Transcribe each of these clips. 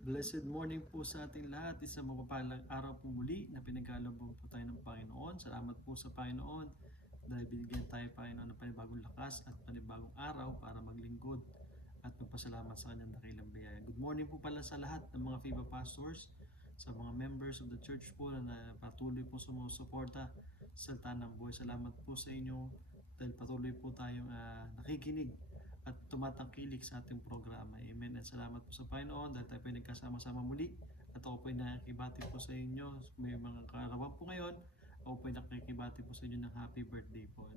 Blessed morning po sa ating lahat. Isang mapapalang araw po muli na pinagkalooban po tayo ng Panginoon. Salamat po sa Panginoon dahil binigyan tayo Panginoon ng panibagong lakas at panibagong araw para maglingkod at magpasalamat sa kanyang dakilang biyaya. Good morning po pala sa lahat ng mga FIBA pastors, sa mga members of the church po na patuloy po sumusuporta sa Salita ng Buhay. Salamat po sa inyo dahil patuloy po tayong nakikinig at tumatangkilik sa ating programa. Amen. At salamat po sa Panginoon dahil tayo po nagkasama-sama muli. At ako po ay nakikibati po sa inyo. May mga kaarawan po ngayon. Ako po ay nakikibati po sa inyo ng happy birthday po.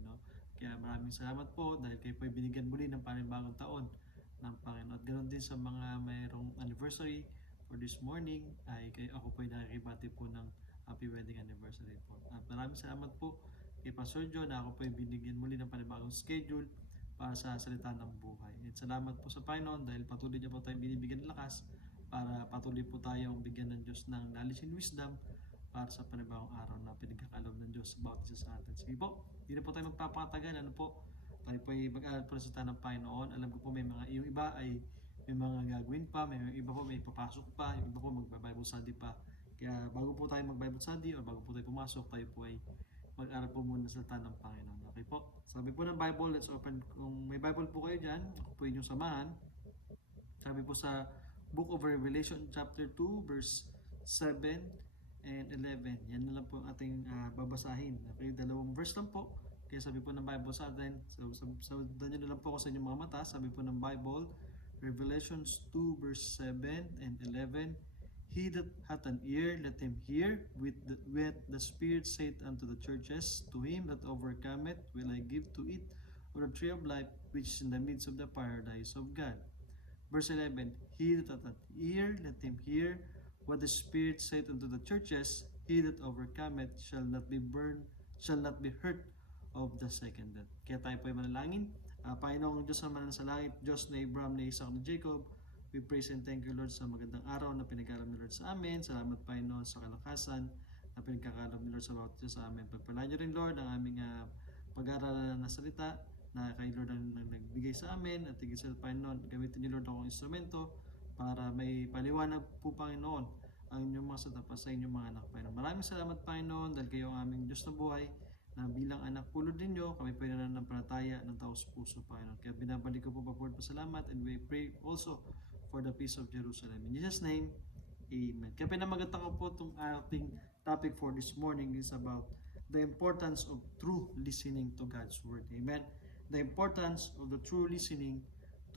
Kaya maraming salamat po dahil kayo po ay binigyan muli ng panibagong taon ng Panginoon. At ganoon din sa mga mayroong anniversary for this morning ay ako po ay nakikibati po ng happy wedding anniversary po. At maraming salamat po kay Pastor John na ako po ay binigyan muli ng panibagong schedule para sa salita ng buhay. At salamat po sa Panginoon dahil patuloy niya po tayong binibigyan ng lakas para patuloy po tayong bigyan ng Diyos ng knowledge and wisdom para sa panibagong araw na pinagkakalob ng Diyos bawat isa sa atin. Sige po, hindi na po tayo magpapakatagal. Tayo po ay mag-aaral po sa salita ng Panginoon. Alam ko po yung iba ay may mga gagawin pa, may iba po may papasok pa, yung iba po mag-Bible study pa. Kaya bago po tayo mag-Bible study o bago po tayo pumasok, tayo po ay mag-aral po muna sa salita ng Panginoon. Okay po? Sabi po ng Bible, let's open. Kung may Bible po kayo dyan, ako po inyong samahan. Sabi po sa Book of Revelation chapter 2 verse 7 and 11. Yan na lang po ang ating babasahin. Okay, dalawang verse lang po. Kaya sabi po ng Bible sa atin, sabihin nyo na lang po ako sa inyong mga mata. Sabi po ng Bible, Revelations 2 verse 7 and 11. He that hath an ear, let him hear with the Spirit saith unto the churches, to him that overcometh will I give to eat of the tree of life, which is in the midst of the paradise of God. Verse 11, He that hath an ear, let him hear what the Spirit saith unto the churches, he that overcometh shall not be burned, shall not be hurt of the second death. Kaya tayo po ay manalangin. Panginoong Diyos na manan sa langit, Diyos na Abraham, na Isaac, na Jacob, we praise and thank you, Lord, sa magandang araw na pinagkakaloob ni Lord sa amin. Salamat, Panginoon, sa kalakasan na pinagkakaloob ni Lord sa bawat isa sa amin. Pagpalain niyo rin, Lord, ang aming pag-aaralan na salita na kay Lord ang nagbigay sa amin. At higit sa Panginoon, gamitin niyo, Lord, akong instrumento para may paliwanag po, Panginoon, ang inyong mga salita sa inyong mga anak, Panginoon. Maraming salamat, Panginoon, dahil kayo ang aming Diyos na buhay, na bilang anak pulod ninyo, kami po na ng panataya ng taos puso, Panginoon. Kaya binabalik ko po pa salamat, and we pray also for the peace of Jerusalem. In Jesus' name, Amen. Kaya pinamagatan ko po itong ating topic for this morning is about the importance of true listening to God's Word. Amen. The importance of the true listening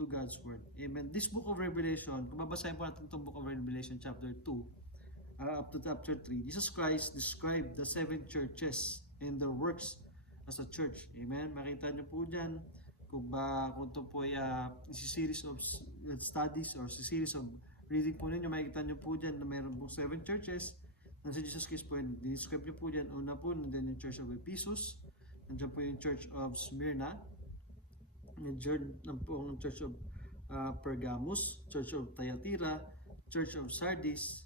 to God's Word. Amen. This book of Revelation, kung babasahin po natin itong book of Revelation chapter 2, up to chapter 3, Jesus Christ described the 7 churches and their works as a church. Amen. Makita niyo po dyan kung ito po ay series of studies or series of reading po ninyo, makikita nyo po dyan na mayroon po 7 churches na si Jesus Christ po, describe nyo po dyan. Una po, nandiyan yung Church of Ephesus, nandiyan po yung Church of Smyrna, nandiyan po yung Church of Pergamos, Church of Thyatira, Church of Sardis,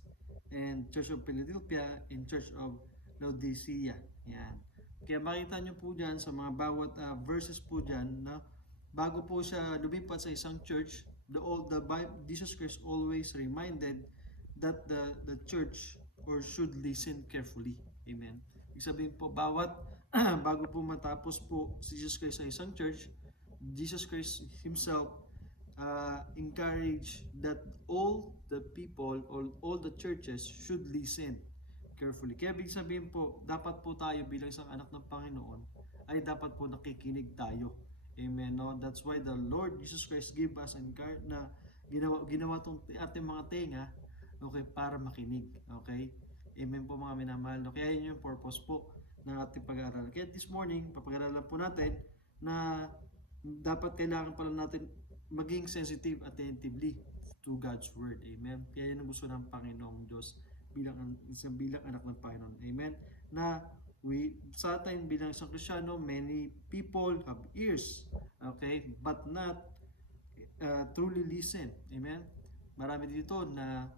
and Church of Philadelphia, and Church of Laodicea. Yan. Kaya makita nyo po dyan sa mga bawat verses po dyan na bago po siya lumipat sa isang church, Jesus Christ always reminded that the church or should listen carefully. Amen. Ibig sabihin po, bawat bago po matapos po si Jesus Christ sa isang church, Jesus Christ Himself encourage that all the people or all the churches should listen carefully. Kaya ibig sabihin po, dapat po tayo bilang isang anak ng Panginoon ay dapat po nakikinig tayo. Amen. No? That's why the Lord Jesus Christ gave us na ginawa tong ating mga tenga, okay, para makinig. Okay? Amen po mga minamahal. No? Kaya yun yung purpose po ng ating pag-aaral. Kaya this morning, papag-aaralan po natin na dapat kailangan pala natin maging sensitive attentively to God's Word. Amen. Kaya yun ang gusto ng Panginoong Diyos bilang anak ng Panginoon. Amen. Na sa atin bilang isang Kristiyano, many people have ears, okay, but not truly listen. Amen. Marami dito na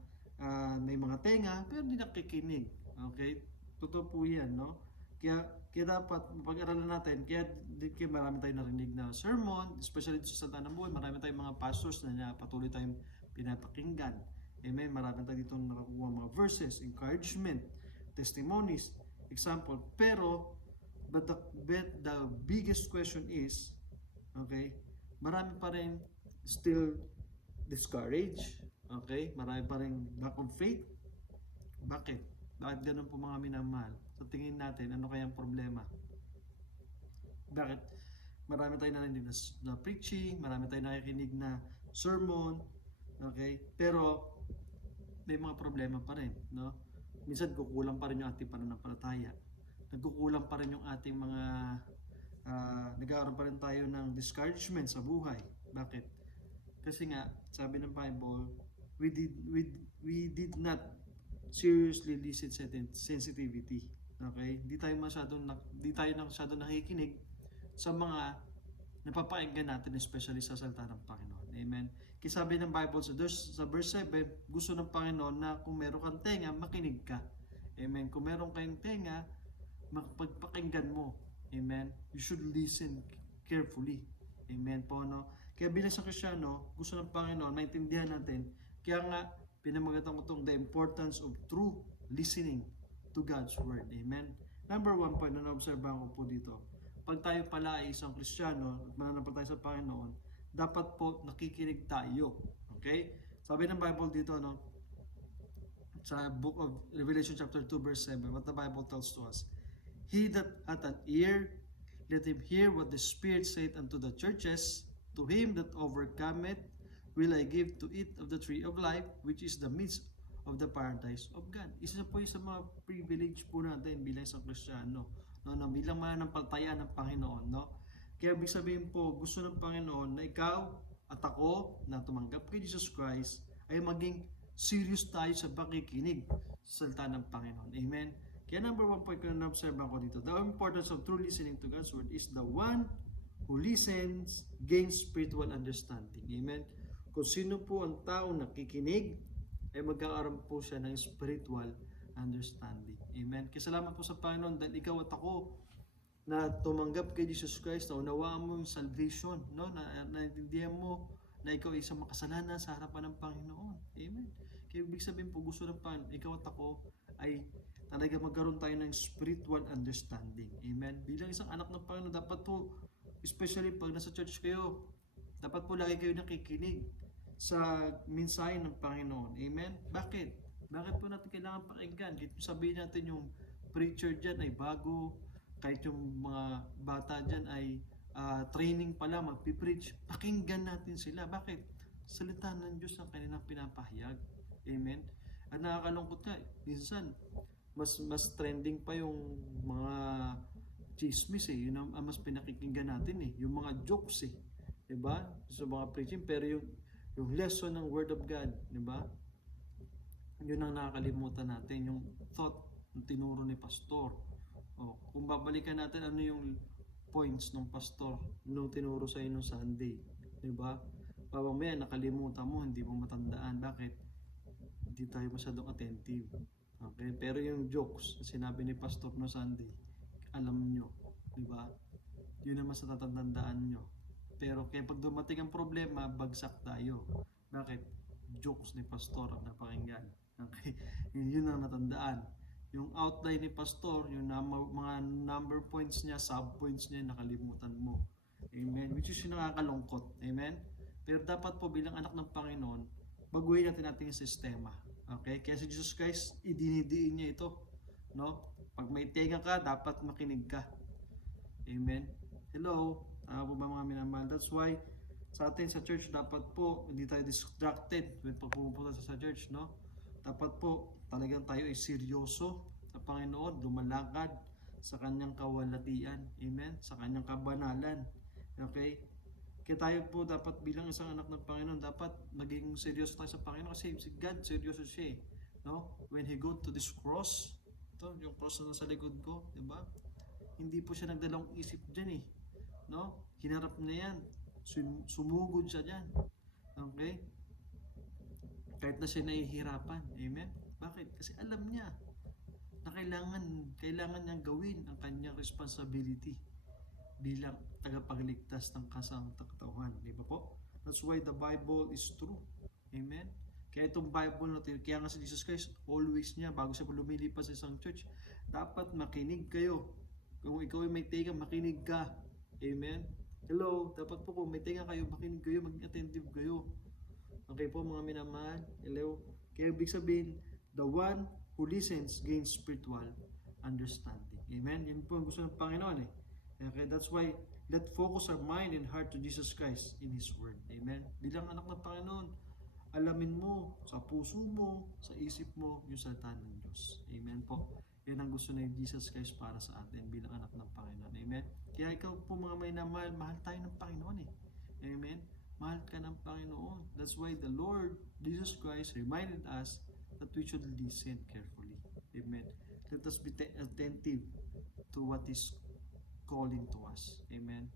may mga tenga pero hindi nakikinig. Okay? Totoo po 'yan, no? Kaya dapat pag-aralan natin, kaya marami tayong narinig na sermon, especially sa Salita ng Buhay, marami tayong mga pastors na patuloy tayong pinapakinggan. Amen. Marami tayo dito nakakuha mga verses, encouragement, testimonies, example. Pero, but the biggest question is, okay, marami pa rin still discouraged. Okay? Marami pa rin lack of faith. Bakit? Bakit ganun po mga minamahal? So tingin natin, ano kayang problema? Bakit? Marami tayong narinig na preaching, marami tayong nakikinig na sermon, okay? Pero may mga problema pa rin, no? Minsan kukulang pa rin yung ating pananampalataya. Nagkukulang pa rin yung ating mga nagkakaroon pa rin tayo ng discouragement sa buhay. Bakit? Kasi nga, sabi ng Bible, we did not seriously listen sa sensitivity. Okay? Di tayo masyadong nakikinig sa mga napapakinggan natin, especially sa salita ng Panginoon. Amen? Kasi sabi ng Bible sa verse 7, gusto ng Panginoon na kung meron kang tenga, makinig ka. Amen? Kung meron kayong tenga, magpakinggan mo. Amen? You should listen carefully. Amen po, no? Kaya bilang sa Kristiyano, gusto ng Panginoon, maintindihan natin, kaya nga, pinamagatan ko itong the importance of true listening to God's Word. Amen? Number 1 point na naobserbahan ko po dito, pag tayo pala ay isang Kristiyano at mananampalataya sa Panginoon, dapat po nakikinig tayo. Okay? Sabi ng Bible dito, no? Sa book of Revelation chapter 2 verse 7, what the Bible tells to us, he that hath an ear, let him hear what the Spirit saith unto the churches. To him that overcometh will I give to eat of the tree of life, which is the midst of the paradise of God. Isa po yung sa mga privilege po natin bilang isang Kristiyano, no, bilang mananampalataya ng Panginoon, no? Kaya ibig sabihin po, gusto ng Panginoon na ikaw at ako na tumanggap kay Jesus Christ ay maging serious tayo sa pakikinig sa salita ng Panginoon. Amen? Kaya number 1 point ko na na-observe ko dito, the importance of true listening to God's Word is the one who listens gains spiritual understanding. Amen? Kung sino po ang tao nakikinig, ay magkakaroon po siya ng spiritual understanding. Amen? Kaya salamat po sa Panginoon dahil ikaw at ako na tumanggap kay Jesus Christ, na unawaan mo yung salvation, no? Naintindihan mo na ikaw ay isang makasalanan sa harapan ng Panginoon. Amen? Kaya ibig sabihin po, gusto ng Panginoon, ikaw at ako ay talaga magkaroon tayo ng spiritual understanding. Amen? Bilang isang anak ng Panginoon, dapat po, especially pag nasa church kayo, dapat po lagi kayo nakikinig sa mensahe ng Panginoon. Amen? Bakit? Bakit po natin kailangan pakinggan? Kahit sabihin natin yung preacher dyan ay bago, kahit yung mga bata dyan ay training pala, magpipreach, pakinggan natin sila. Bakit? Salita ng Diyos ang kanilang pinapahayag. Amen? At nakakalungkot nga, minsan, mas trending pa yung mga chismis eh. Yun ang mas pinakikinggan natin eh. Yung mga jokes eh. Diba? Sa mga preaching. Pero yung lesson ng Word of God, diba? Yun ang nakakalimutan natin. Yung thought ng tinuro ni Pastor. O, kung babalikan natin ano yung points ng Pastor nung tinuro sa inyo Sunday. Diba? Mamaya nakalimutan mo, hindi mo matandaan. Bakit? Hindi tayo masyadong attentive. Okay? Pero yung jokes na sinabi ni Pastor no Sunday, alam nyo. Diba? Yun naman sa tatandaan nyo. Pero kaya pag dumating ang problema, bagsak tayo. Bakit? Jokes ni Pastor ang napakinggan. Okay? Yun ang natandaan. Yung outline ni Pastor, yung mga number points niya, sub-points niya, nakalimutan mo. Amen? Which is yung nakakalungkot. Amen? Pero dapat po bilang anak ng Panginoon, baguhin natin ating sistema. Okay? Kaya si Jesus Christ, idinidiin niya ito. No? Pag may tenga ka, dapat makinig ka. Amen? Hello? Po ba mga minamahal? That's why sa atin sa church dapat po hindi tayo distracted when pagpupunta sa church, no? Dapat po talagang tayo ay seryoso sa Panginoon, lumalakad sa kanyang kawalatian. Amen? Sa kanyang kabanalan. Okay? Kaya tayo po dapat bilang isang anak ng Panginoon, dapat maging seryoso tayo sa Panginoon kasi si God, seryoso siya eh. No? When He go to this cross, ito, yung cross na nasa likod ko, di ba? Hindi po siya nagdalawang isip dyan eh. No? Hinarap niya yan. Sumugod siya dyan. Okay? Kahit na siya nahihirapan. Amen? Bakit? Kasi alam niya na kailangan niyang gawin ang kanyang responsibility bilang tagapagligtas ng kasang katauhan. Di ba po? That's why the Bible is true. Amen? Kaya itong Bible natin, kaya nga si Jesus Christ, always niya, bago siya lumilipas sa isang church, dapat makinig kayo. Kung ikaw ay may tenga, makinig ka. Amen? Hello, dapat po kung may tenga kayo, makinig kayo, maging attentive kayo. Okay po mga minamahal. Hello? Kaya ibig sabihin, the one who listens gains spiritual understanding. Amen? Yun po ang gusto ng Panginoon eh. Okay, that's why, let's focus our mind and heart to Jesus Christ in His Word. Amen? Bilang anak ng Panginoon, alamin mo sa puso mo, sa isip mo, yung salita ng Diyos. Amen po. Yan ang gusto ni Jesus Christ para sa atin bilang anak ng Panginoon. Amen. Kaya ikaw po mga may namahal, mahal tayo ng Panginoon eh. Amen. Mahal ka ng Panginoon. That's why the Lord Jesus Christ reminded us that we should listen carefully. Amen. Let us be attentive to what is calling to us. Amen.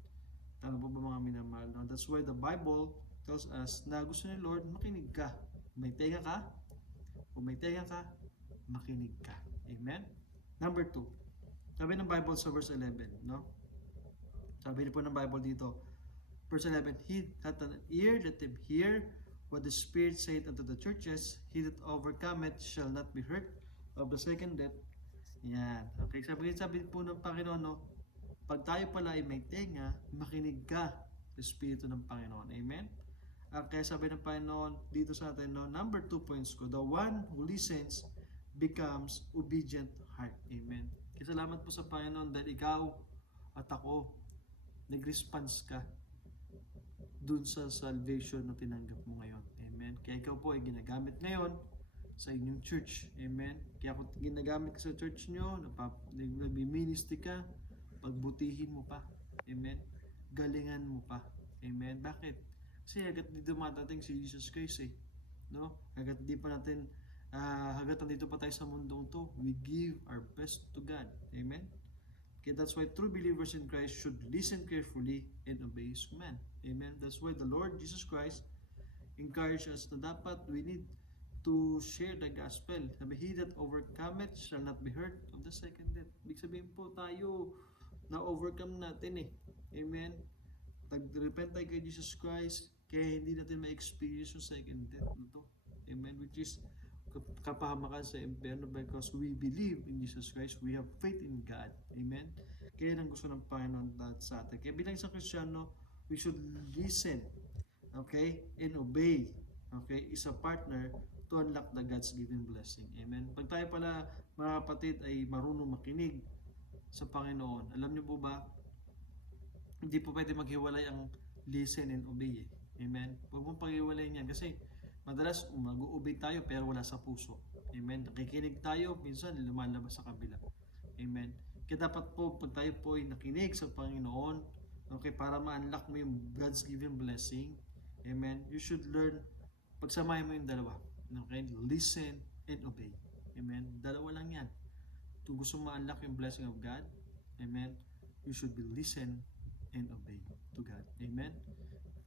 Tama po ba mga minamahal? No? That's why the Bible tells us na gusto ni Lord, makinig ka. May tenga ka, kung may tenga ka, makinig ka. Amen? Number 2. Sabi ng Bible sa verse 11, no? Sabi po ng Bible dito, verse 11, He that an ear, let him hear what the Spirit saith unto the churches. He that overcometh shall not be hurt of the second death. Yan. Okay, sabi po ng Panginoon, no? Pag tayo pala ay may tenga, makinig ka sa Espiritu ng Panginoon. Amen? Kaya sabi ng Panginoon dito sa atin, no, number 2 points ko, the one who listens becomes obedient heart. Amen. Kaya salamat po sa Panginoon dahil ikaw at ako, nag-response ka dun sa salvation na tinanggap mo ngayon. Amen. Kaya ikaw po ay ginagamit ngayon sa inyong church. Amen. Kaya kung ginagamit ka sa church nyo, nag-ministry ka, pagbutihin mo pa. Amen. Galingan mo pa. Amen. Bakit? Kasi hanggat hindi dumadating si Jesus Christ eh. No? Hanggat hindi pa natin, hanggat nandito pa tayo sa mundong to, we give our best to God. Amen? Okay, that's why true believers in Christ should listen carefully and obey His command. Amen? That's why the Lord Jesus Christ encouraged us na dapat we need to share the gospel. Sabi, He that overcometh shall not be hurt of the second death. Ibig sabihin po tayo na-overcome natin eh. Amen? Nag-repent tayo kay Jesus Christ, kaya hindi natin ma-experience yung second death na to. Amen? Which is kapahamakan sa impyerno because we believe in Jesus Christ. We have faith in God. Amen? Kaya lang gusto ng Panginoon sa atin. Kaya bilang isang Kristiyano, we should listen, okay, and obey. Okay? Is a partner to unlock the God's given blessing. Amen? Pag tayo pala, mga kapatid, ay marunong makinig sa Panginoon, alam niyo po ba, hindi po pwede maghiwalay ang listen and obey eh. Amen? Huwag mong paghiwalay niyan kasi madalas mag-uobey tayo pero wala sa puso. Amen? Nakikinig tayo, minsan lumalabas sa kabila. Amen? Kaya dapat po, pag tayo po ay nakinig sa Panginoon, okay, para ma-unlock mo yung God's given blessing, amen, you should learn, pagsamahin mo yung dalawa. Okay? Listen and obey. Amen? Dalawa lang yan. Kung gusto ma-unlock yung blessing of God, amen, you should be listen and obey to God. Amen?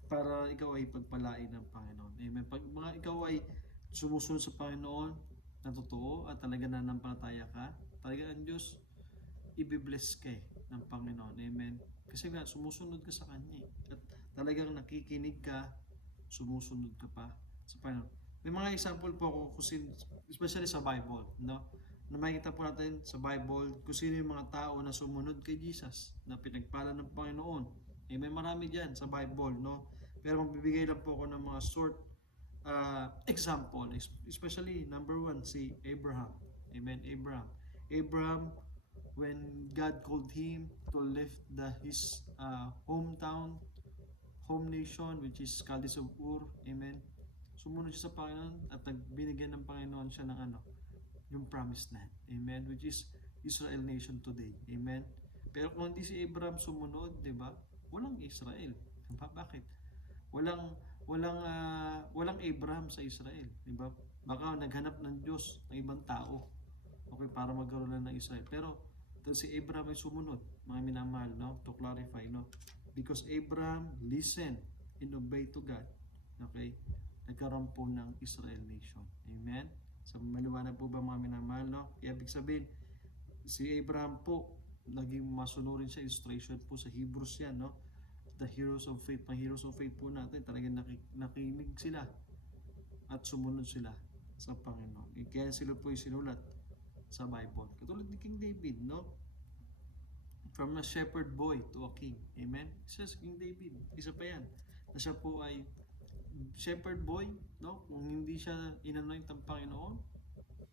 Para ikaw ay pagpalain ng Panginoon. Amen? Pag mga ikaw ay sumusunod sa Panginoon na totoo at talaga nanampalataya ka, talaga ang Diyos ibibless ka ng Panginoon. Amen? Kasi nga, sumusunod ka sa Kanya. At talagang nakikinig ka, sumusunod ka pa sa Panginoon. May mga example po ako, especially sa Bible, no? Na makikita po natin sa Bible kung sino yung mga tao na sumunod kay Jesus, na pinagpala ng Panginoon. May marami dyan sa Bible, no? Pero magbibigay lang po ako ng mga short example, especially number 1, si Abraham. Amen, Abraham. Abraham, when God called him to leave his hometown, home nation, which is Chaldees of Ur, amen, sumunod siya sa Panginoon at binigyan ng Panginoon siya ng yung promised land, amen, which is Israel nation today, amen. Pero kung hindi si Abraham sumunod, di ba, walang Israel. Bakit? Walang Abraham sa Israel, di ba? Baka naghanap ng Diyos ng ibang tao, okay, para magkaroon lang ng Israel. Pero si Abraham ay sumunod, mga minamahal, no? To clarify, no? Because Abraham listened and obeyed to God, okay? Nagkaroon po ng Israel nation. Amen? So, maliwanag po ba mga minamahal, no? Kaya ibig sabihin, si Abraham po, naging masunurin siya, illustration po sa Hebrews yan, no? The heroes of faith, pang heroes of faith po natin, talagang nakinig sila. at sumunod sila sa Panginoon. Kaya sila po yung sinulat sa Bible. Katulad ni King David, no? From a shepherd boy to a king. Amen? Isa si King David. Isa pa yan. Na siya po ay shepherd boy, no? Kung hindi siya inanoint ng Panginoon,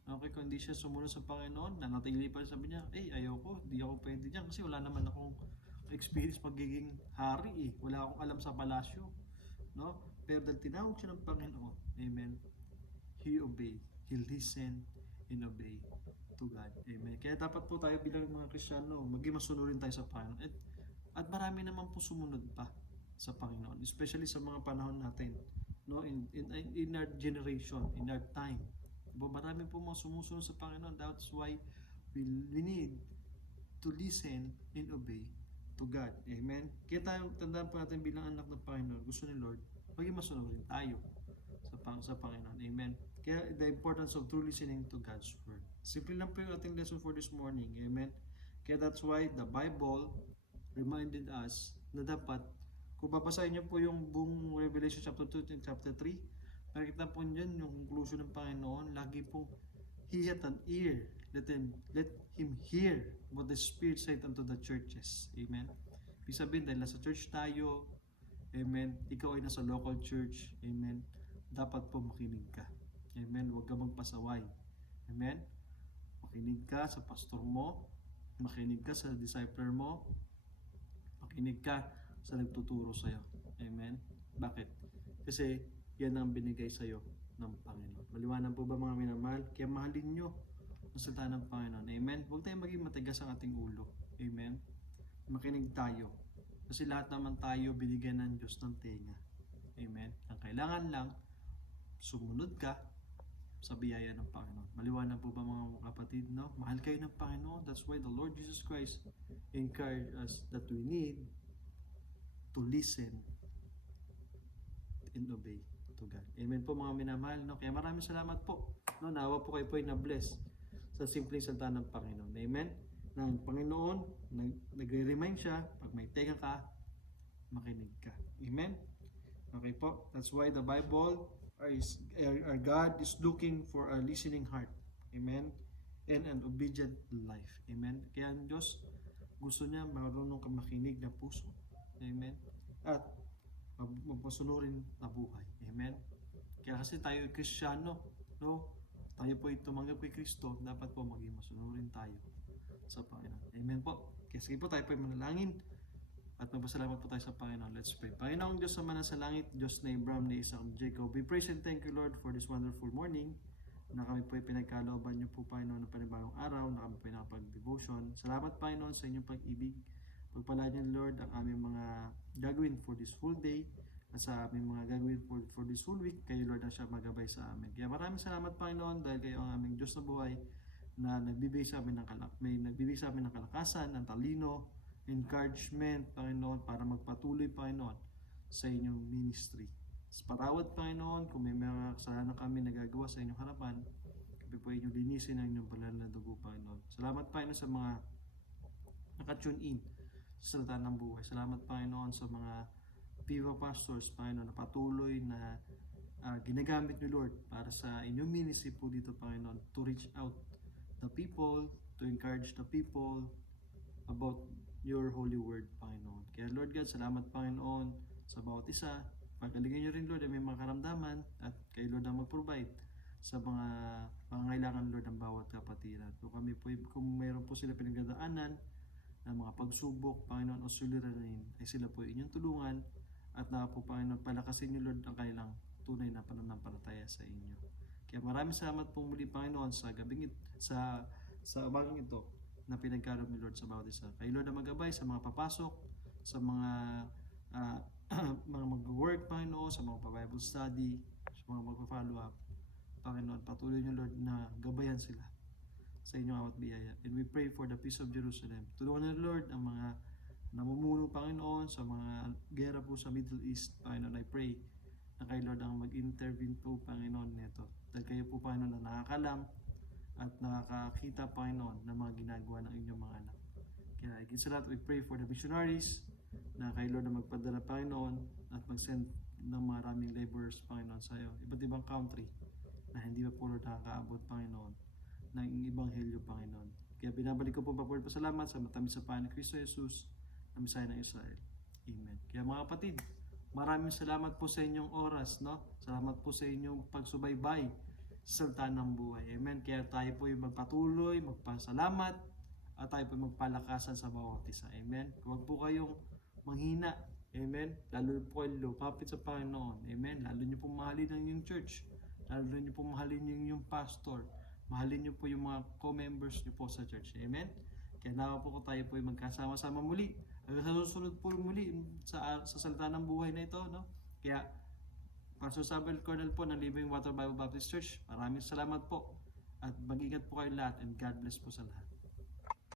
okay, kung hindi siya sumunod sa Panginoon, nanatili pa sabi niya, ayoko, di ako pwede dyan kasi wala naman akong experience magiging hari eh. Wala akong alam sa palasyo, no? Pero dahil tinawag siya ng Panginoon, amen, he obeyed, he listened and obeyed to God, amen. Kaya dapat po tayo bilang mga Kristiyano, maging masunurin tayo sa Panginoon. At marami naman po sumunod pa sa Panginoon, especially sa mga panahon natin, no, in our generation, in our time. Diba, marami po mga sumusunod sa Panginoon. That's why we need to listen and obey to God. Amen? Kaya tayo, tandaan po natin bilang anak ng Panginoon, gusto ni Lord, maging masunurin tayo sa Panginoon. Amen? Kaya the importance of true listening to God's Word. Simple lang po yung ating lesson for this morning. Amen? Kaya that's why the Bible reminded us na dapat, kung babasahin niyo po yung buong Revelation chapter 2 and chapter 3, nakita po niyan yung conclusion ng Panginoon, lagi po, he had an ear, let him hear what the Spirit said unto the churches. Amen? Ibig sabihin, dahil nasa church tayo, amen, ikaw ay nasa local church, amen, dapat po makinig ka. Amen? Huwag ka magpasaway. Amen? Makinig ka sa pastor mo, makinig ka sa discipler mo, makinig ka sa nagtuturo sa'yo. Amen? Bakit? Kasi yan ang binigay sa'yo ng Panginoon. Maliwanag po ba mga minamahal? Kaya mahalin nyo ang salita ng Panginoon. Amen? Huwag tayong maging matigas ang ating ulo. Amen? Makinig tayo. Kasi lahat naman tayo binigyan ng Diyos ng tenga. Amen? Ang kailangan lang, sumunod ka sa biyaya ng Panginoon. Maliwanag po ba mga kapatid? No? Mahal kayo ng Panginoon. That's why the Lord Jesus Christ encouraged us that we need to listen and obey to God. Amen po mga minamahal. No? Kaya maraming salamat po. No? Nawa po kayo po ay na-bless sa simpleng salita ng Panginoon. Amen? Ng Panginoon, nagre-remind siya, pag may tenga ka, makinig ka. Amen? Okay po. That's why the Bible, our God is looking for a listening heart. Amen? And an obedient life. Amen? Kaya ang Diyos, gusto niya marunong ka makinig na puso. Amen? At magpasunurin na buhay. Amen? Kaya kasi tayo ay Kristiyano, no? Tayo po ay tumanggap kay Kristo, dapat po maging masunurin tayo sa Panginoon. Amen po. Kaya sige po, tayo po ay manalangin at magpasalamat po tayo sa Panginoon. Let's pray. Panginoong Diyos na sa langit, Diyos na Abraham, ni Isaac, Jacob, we praise and thank you, Lord, for this wonderful morning na kami po ay pinagkalooban niyo po, Panginoon, ng panibagong araw, na kami po ay nakapag-devotion. Salamat, Panginoon, sa inyong pag-ibig. Pagpala niyo, Lord, ang aming mga gagawin for this full day at sa aming mga gagawin for this full week. Kayo, Lord, na siya magabay sa amin. Kaya maraming salamat, Panginoon, dahil kayo ang aming Diyos na buhay na nagbibigay sa amin ng kalakasan, ng talino, encouragement, Panginoon, para magpatuloy, Panginoon, sa inyong ministry. Sa parawad, Panginoon, kung may mga kasalanan kami nagagawa sa inyong harapan, kami po inyong linisin ang inyong banal na dugo, Panginoon. Salamat, Panginoon, sa mga naka-tune in sa salita ng buhay. Salamat, Panginoon, sa mga Viva Pastors, Panginoon, na patuloy na ginagamit niyo, Lord, para sa inyong ministry po dito, Panginoon, to reach out the people, to encourage the people about your holy word, Panginoon. Kaya, Lord God, salamat, Panginoon, sa bawat isa. Pagalingan niyo rin, Lord, ang may mga karamdaman at kayo, Lord, ang mag-provide sa mga pangangailangan, Lord, ng bawat kapatiran. Kung mayroon po sila pinagdadaanan ng mga pagsubok, Panginoon, o suliranin, ay sila po inyong tulungan at na po, Panginoon, palakasin niyo, Lord, ang kanilang tunay na pananampalataya sa inyo. Kaya maraming salamat po muli, Panginoon, sa gabing sa umagang ito na pinagkaloob ni Lord sa bawat isa. Kayo, Lord, ang magabay sa mga papasok, sa mga mga mag-work, Panginoon, sa mga pa-Bible study, sa mga magpa-follow up. Panginoon, patuloy niyo, Lord, na gabayan sila sa inyong awat biyaya. And we pray for the peace of Jerusalem. Tulungan niyo, Lord, ang mga namumuno, Panginoon, sa mga gera po sa Middle East. Panginoon, I pray na kayo, Lord, ang mag-intervene po, Panginoon, nito. Dahil kayo po, Panginoon, na nakakalam at nakakakita, Panginoon, ng mga ginagawa ng inyong mga anak. Kaya higit sa lahat, we pray for the missionaries na kayo, Lord, na magpadala, Panginoon, at mag-send ng maraming laborers, Panginoon, sa iyo. Iba't ibang country na hindi pa po Lord nakakaabot, Panginoon, ng Ebanghelyo, Panginoon. Kaya binabalik ko po papuri pa salamat sa matamis sa Panginoon Kristo Jesus na Misaya ng Israel. Amen. Kaya mga kapatid, maraming salamat po sa inyong oras, no? Salamat po sa inyong pagsubaybay sa salita ng buhay. Amen. Kaya tayo po yung magpatuloy, magpasalamat, at tayo po magpalakasan sa bawat isa. Amen. Huwag po kayong manghina. Amen. Lalo po kayo lumapit sa Panginoon. Amen. Lalo niyo po mahalin ang inyong church. Lalo niyo po mahalin yung inyong pastor. Mahalin niyo po yung mga co-members niyo po sa church. Amen. Kaya nawa po tayo po yung magkasama-sama muli. Hanggang sa susunod po muli sa salita ng buhay na ito. No? Kaya, Pastor Samuel Cornel po ng Living Water Bible Baptist Church, maraming salamat po. At mag-ingat po kayo lahat and God bless po sa lahat.